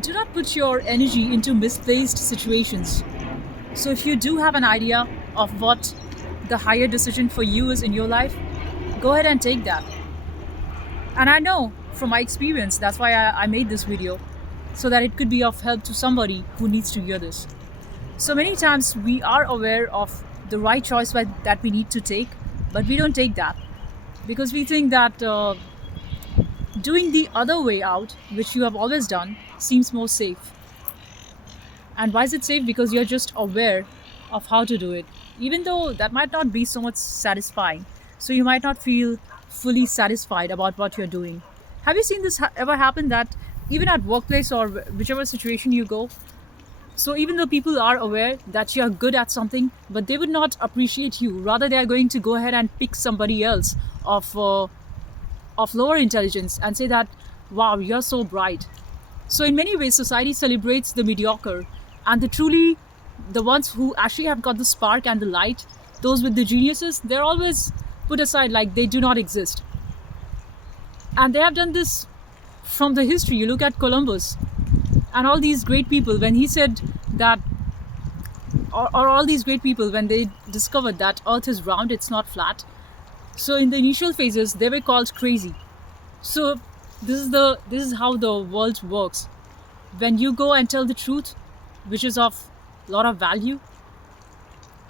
Do not put your energy into misplaced situations. So if you do have an idea of what the higher decision for you is in your life, go ahead and take that. And I know from my experience, that's why I made this video, so that it could be of help to somebody who needs to hear this. So many times we are aware of the right choice that we need to take, but we don't take that because we think that doing the other way out, which you have always done, seems more safe. And why is it safe? Because you're just aware of how to do it, even though that might not be so much satisfying. So you might not feel fully satisfied about what you're doing. Have you seen this ever happen, that even at workplace or whichever situation you go, so even though people are aware that you're good at something, but they would not appreciate you. Rather, they are going to go ahead and pick somebody else of lower intelligence and say that, wow, you're so bright. So in many ways, society celebrates the mediocre, and the ones who actually have got the spark and the light, those with the geniuses, they're always put aside like they do not exist. And they have done this from the history. You look at Columbus and all these great people when he said that, or all these great people when they discovered that Earth is round, it's not flat. So in the initial phases, they were called crazy. So this is how the world works. When you go and tell the truth, which is of a lot of value,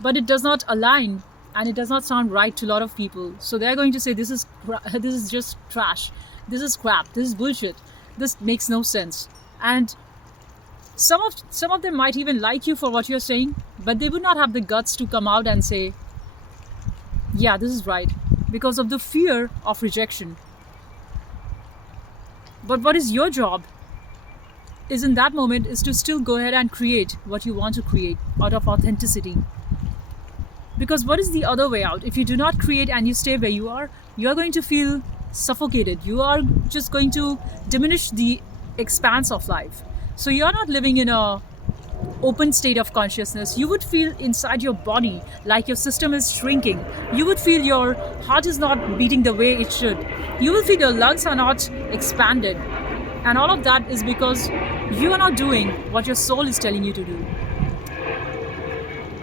but it does not align and it does not sound right to a lot of people, so they're going to say this is just trash, this is crap, this is bullshit, this makes no sense. And some of them might even like you for what you're saying, but they would not have the guts to come out and say, yeah, this is right, because of the fear of rejection. But what is your job is, in that moment, is to still go ahead and create what you want to create out of authenticity. Because what is the other way out? If you do not create and you stay where you are going to feel suffocated. You are just going to diminish the expanse of life. So you're not living in a open state of consciousness. You would feel inside your body like your system is shrinking. You would feel your heart is not beating the way it should. You will feel your lungs are not expanded. And all of that is because you are not doing what your soul is telling you to do.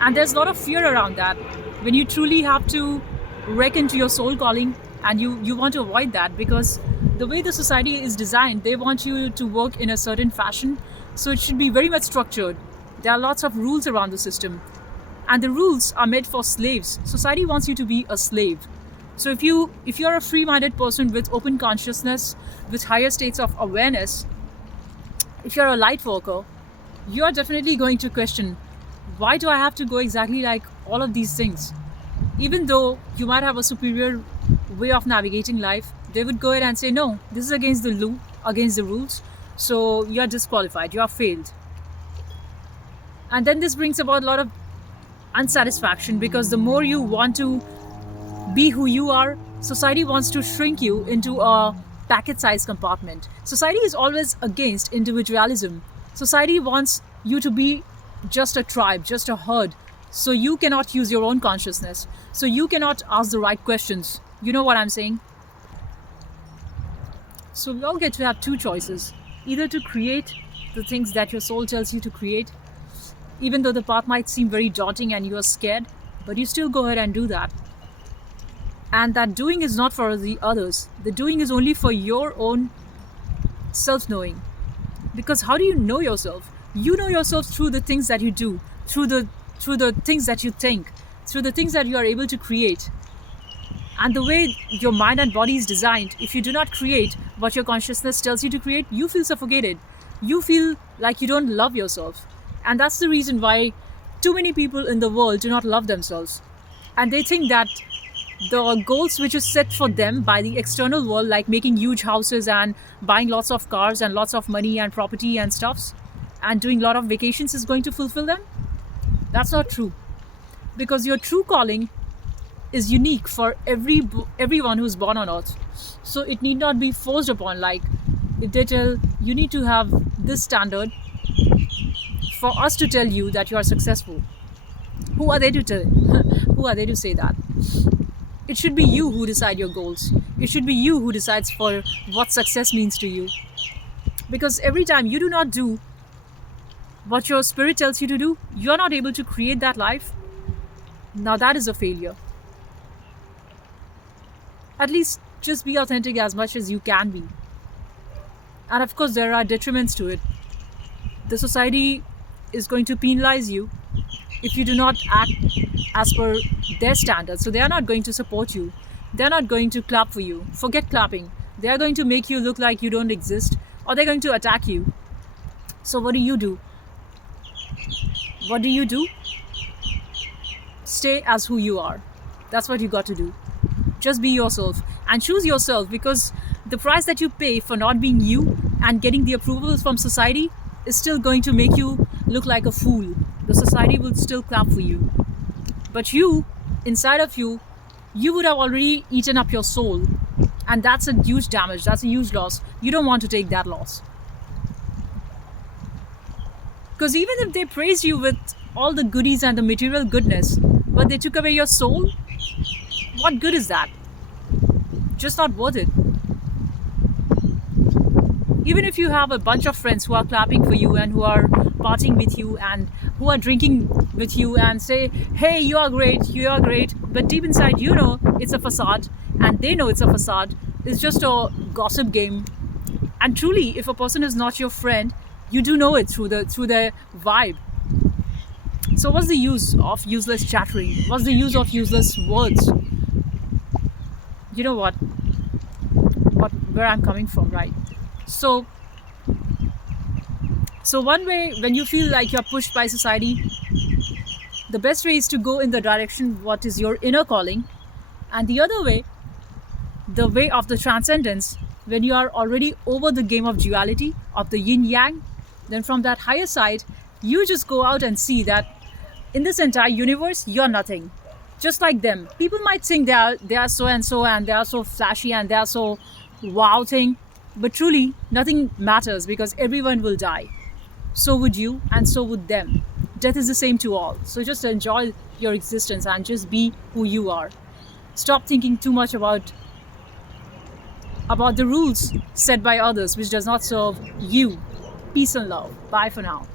And there's a lot of fear around that. When you truly have to reckon to your soul calling, and you want to avoid that, because the way the society is designed, they want you to work in a certain fashion. So it should be very much structured. There are lots of rules around the system. And the rules are made for slaves. Society wants you to be a slave. So if you're a free-minded person with open consciousness, with higher states of awareness, if you're a light worker, you're definitely going to question, why do I have to go exactly like all of these things? Even though you might have a superior way of navigating life, they would go ahead and say, no, this is against the law, against the rules, so you're disqualified, you have failed. And then this brings about a lot of unsatisfaction, because the more you want to be who you are, society wants to shrink you into a packet-sized compartment. Society is always against individualism. Society wants you to be just a tribe, just a herd. So you cannot use your own consciousness. So you cannot ask the right questions. You know what I'm saying? So we all get to have two choices. Either to create the things that your soul tells you to create, even though the path might seem very daunting and you are scared, but you still go ahead and do that. And that doing is not for the others. The doing is only for your own self-knowing. Because how do you know yourself? You know yourself through the things that you do, through the things that you think, through the things that you are able to create. And the way your mind and body is designed, if you do not create what your consciousness tells you to create, you feel suffocated. You feel like you don't love yourself. And that's the reason why too many people in the world do not love themselves. And they think that the goals which is set for them by the external world, like making huge houses and buying lots of cars and lots of money and property and stuffs, and doing a lot of vacations, is going to fulfill them. That's not true. Because your true calling is unique for everyone who's born on earth. So it need not be forced upon, like if they tell you need to have this standard for us to tell you that you are successful. Who are they to tell? Who are they to say that? It should be you who decide your goals. It should be you who decides for what success means to you. Because every time you do not do what your spirit tells you to do, you're not able to create that life. Now that is a failure. At least just be authentic as much as you can be. And of course, there are detriments to it. The society is going to penalize you if you do not act as per their standards. So they are not going to support you. They're not going to clap for you. Forget clapping. They are going to make you look like you don't exist, or they're going to attack you. So what do you do? What do you do? Stay as who you are. That's what you got to do. Just be yourself and choose yourself, because the price that you pay for not being you and getting the approvals from society is still going to make you look like a fool. The society will still clap for you. But you, inside of you, you would have already eaten up your soul. And that's a huge damage, that's a huge loss. You don't want to take that loss. Because even if they praised you with all the goodies and the material goodness, but they took away your soul, what good is that? Just not worth it. Even if you have a bunch of friends who are clapping for you and who are partying with you and who are drinking with you and say, hey, you are great, but deep inside you know it's a facade, and they know it's a facade. It's just a gossip game. And truly, if a person is not your friend, you do know it through their vibe. So what's the use of useless chattering? What's the use of useless words? You know where I'm coming from, right? So one way, when you feel like you're pushed by society, the best way is to go in the direction what is your inner calling. And the other way, the way of the transcendence, when you are already over the game of duality, of the yin yang, then from that higher side, you just go out and see that in this entire universe, you're nothing. Just like them. People might think they are so and so, and they are so flashy, and they are so wow thing. But truly, nothing matters, because everyone will die. So would you, and so would them. Death is the same to all. So just enjoy your existence and just be who you are. Stop thinking too much about the rules set by others, which does not serve you. Peace and love. Bye for now.